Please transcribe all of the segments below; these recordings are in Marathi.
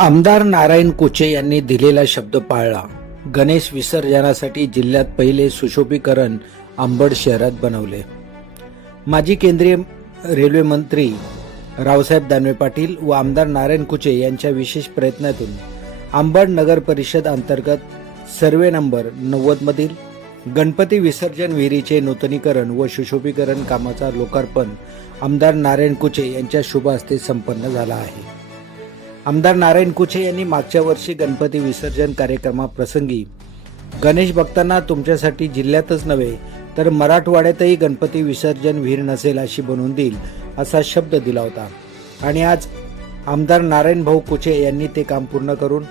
आमदार नारायण कोचे यांनी दिलेला शब्द पाळला. गणेश विसर्जनासाठी जिल्ह्यात पहिले सुशोभीकरण अंबड शहरात बनवले. माजी केंद्रीय रेल्वे मंत्री रावसाहेब दानवे पाटील व आमदार नारायण कुचे यांच्या विशेष प्रयत्नातून अंबड नगर परिषद अंतर्गत सर्वे नंबर नव्वद मधील गणपती विसर्जन विहिरीचे नूतनीकरण व सुशोभीकरण कामाचा लोकार्पण आमदार नारायण कुचे यांच्या शुभ हस्ते संपन्न झाला आहे. आमदार नारायण कुचे यांनी मागच्या वर्षी गणपती विसर्जन कार्यक्रमाप्रसंगी गणेश भक्तांना तुमच्यासाठी जिल्ह्यातच नव्हे तर मराठवाड्यातही गणपती विसर्जन विहीर नसेल अशी बनवून देईल असा शब्द दिला होता. आणि आज आमदार नारायण भाऊ कुचे यांनी ते काम पूर्ण करून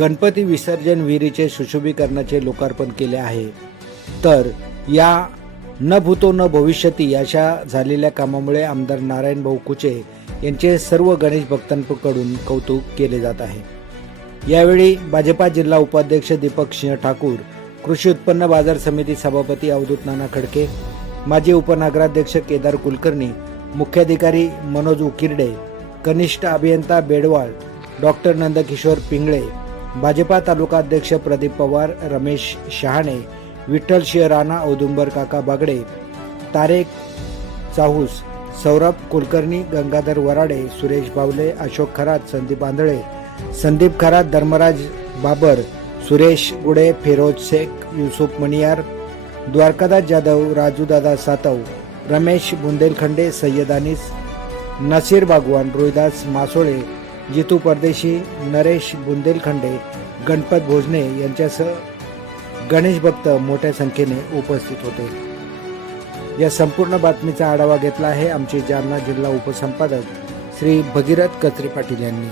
गणपती विसर्जन विहिरीचे सुशोभीकरणाचे लोकार्पण केले आहे. तर या न भूतो न भविष्यती अशा झालेल्या कामामुळे आमदार नारायण भाऊ कुचे यांचे सर्व गणेश भक्तांकडून कौतुक केले जात आहे. यावेळी भाजपा जिल्हा उपाध्यक्ष दीपक सिंह ठाकूर कृषी उत्पन्न बाजार समिती सभापती अवधूत नाना खडके माजी उपनगराध्यक्ष केदार कुलकर्णी मुख्याधिकारी मनोज उकिरडे कनिष्ठ अभियंता बेडवाळ डॉक्टर नंदकिशोर पिंगळे भाजपा तालुका अध्यक्ष प्रदीप पवार रमेश शहाणे विठ्ठल सिंह राणा औदुंबर काका बागडे तारेक चाहूस सौरभ कुलकर्णी गंगाधर वराडे सुरेश बावले अशोक खरात संदीप आंधळे संदीप खरात धर्मराज बाबर सुरेश गुडे फिरोज शेख युसुफ मणियार द्वारकादास जाधव राजूदादा सातव रमेश बुंदेलखंडे सय्यद अनिस नसीर बागवान रोहिदास मासोळे जितू परदेशी नरेश बुंदेलखंडे गणपत भोजने यांच्यासह गणेश भक्त मोठ्या संख्येने उपस्थित होते. या संपूर्ण बातमीचा आढावा घेतला आहे आमचे जालना जिल्हा उपसंपादक श्री भगीरथ कचरे पाटील यांनी.